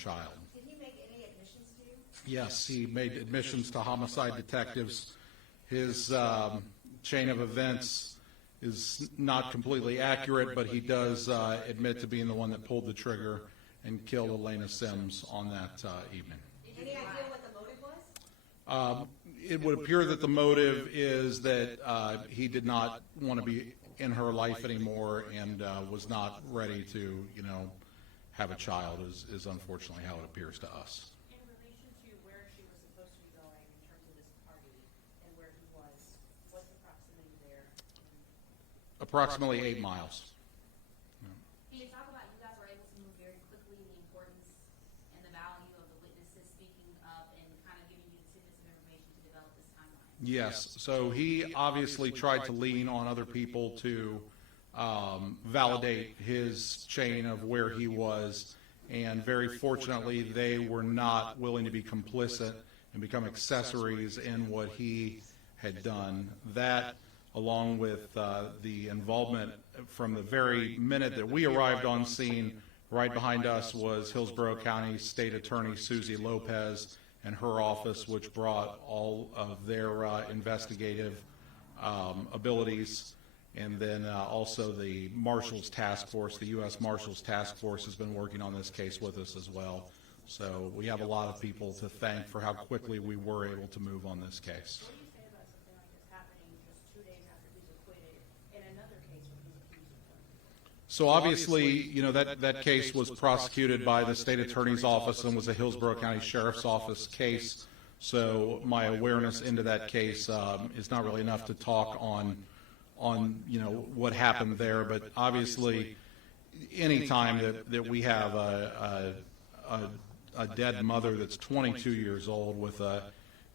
child. Did he make any admissions to you? Yes, he made admissions to homicide detectives. His chain of events is not completely accurate, but he does admit to being the one that pulled the trigger and killed Elena Sims on that evening. Any idea what the motive was? It would appear that the motive is that he did not want to be in her life anymore and was not ready to, have a child, is unfortunately how it appears to us. In relation to where she was supposed to be going in terms of this party and where he was, what's the proximity there? Approximately 8 miles. Can you talk about you guys were able to move very quickly, the importance and the value of the witnesses speaking up and kind of giving you the snippets of information to develop this timeline? Yes, so he obviously tried to lean on other people to validate his chain of where he was, and very fortunately they were not willing to be complicit and become accessories in what he had done. That, along with the involvement from the very minute that we arrived on scene, right behind us was Hillsborough County State Attorney Susie Lopez and her office, which brought all of their investigative abilities. And then also the Marshals Task Force, the U.S. Marshals Task Force has been working on this case with us as well. So we have a lot of people to thank for how quickly we were able to move on this case. What do you say about something like this happening just 2 days after he's acquitted in another case where he's accused of something? So obviously, that case was prosecuted by the state attorney's office and was a Hillsborough County Sheriff's Office case. So my awareness into that case is not really enough to talk on what happened there. But obviously, any time that we have a dead mother that's 22 years old with a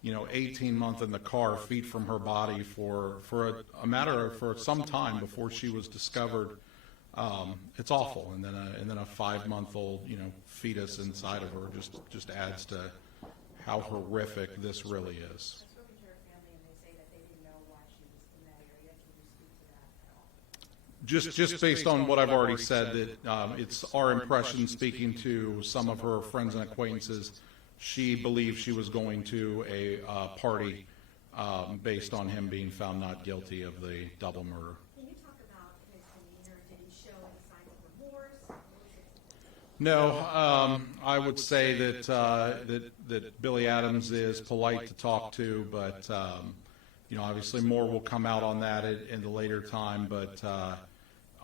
18-month in the car, feet from her body for some time before she was discovered. It's awful, and then a 5-month-old fetus inside of her just adds to how horrific this really is. I've spoken to her family and they say that they didn't know why she was in that area. Can you speak to that at all? Just based on what I've already said, that it's our impression, speaking to some of her friends and acquaintances, she believed she was going to a party based on him being found not guilty of the double murder. Can you talk about his demeanor? Did he show any signs of remorse? No, I would say that Billy Adams is polite to talk to, but obviously more will come out on that in the later time. But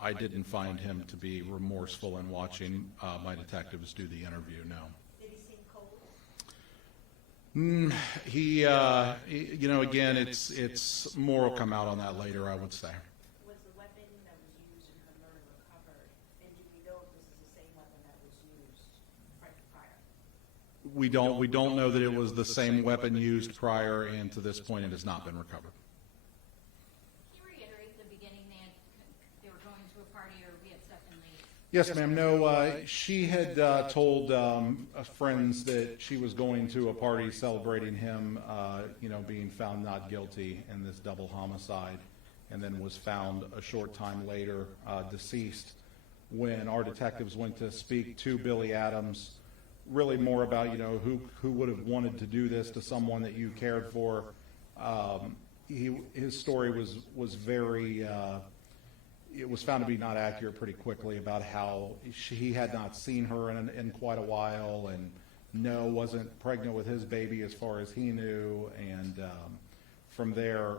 I didn't find him to be remorseful in watching my detectives do the interview. No. Did he seem cold? Again, it's more will come out on that later, I would say. Was the weapon that was used in her murder recovered? And do we know if this is the same weapon that was used prior? We don't know that it was the same weapon used prior, and to this point, it has not been recovered. Can you reiterate the beginning, Nan? They were going to a party, or we had stuff in late? Yes, ma'am. No, she had told friends that she was going to a party celebrating him, being found not guilty in this double homicide, and then was found a short time later deceased. When our detectives went to speak to Billy Adams, really more about who would have wanted to do this to someone that you cared for. His story was very. It was found to be not accurate pretty quickly about how he had not seen her in quite a while, and wasn't pregnant with his baby as far as he knew, and from there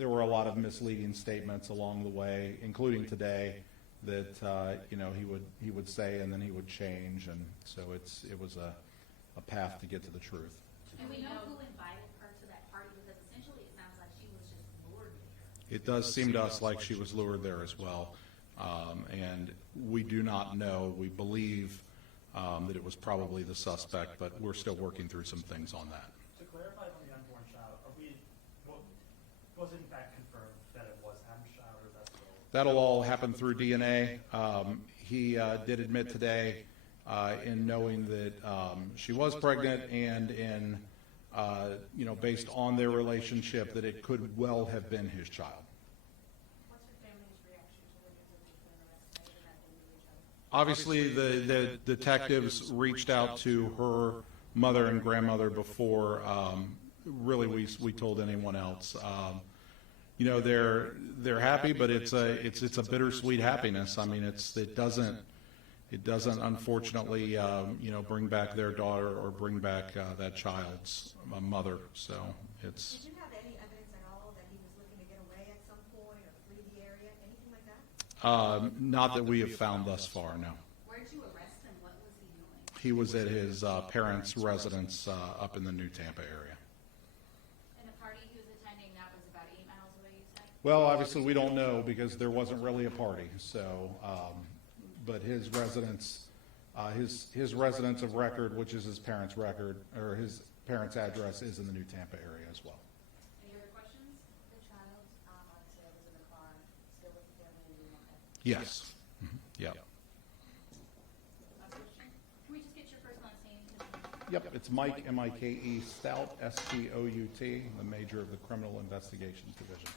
were a lot of misleading statements along the way, including today, that he would say and then he would change, and so it was a path to get to the truth. And we know who invited her to that party, because essentially it sounds like she was just lured there. It does seem to us like she was lured there as well, and we do not know. We believe that it was probably the suspect, but we're still working through some things on that. To clarify on the unborn child, was it in fact confirmed that it was Adam's child, or is that still? That'll all happen through DNA. He did admit today in knowing that she was pregnant, and in based on their relationship, that it could well have been his child. What's your family's reaction to the news of his been arrested and that they knew each other? Obviously, the detectives reached out to her mother and grandmother before really we told anyone else. You know, they're happy, but it's a bittersweet happiness. I mean, it doesn't unfortunately you know, bring back their daughter or bring back that child's mother. So it's. Did you have any evidence at all that he was looking to get away at some point or flee the area, anything like that? Not that we have found thus far, no. Where did you arrest him? What was he doing? He was at his parents' residence up in the New Tampa area. And the party he was attending, that was about 8 miles away, you said? Well, obviously, we don't know because there wasn't really a party, so, but his residence, his residence of record, which is his parents' record, or his parents' address, is in the New Tampa area as well. Any other questions? The child, obviously, was in the car, still with the family and doing okay. Yes. Yeah. Last question? Can we just get your first and last name? Yep, it's Mike, M-I-K-E, Stout, S-T-O-U-T, the major of the Criminal Investigations Division.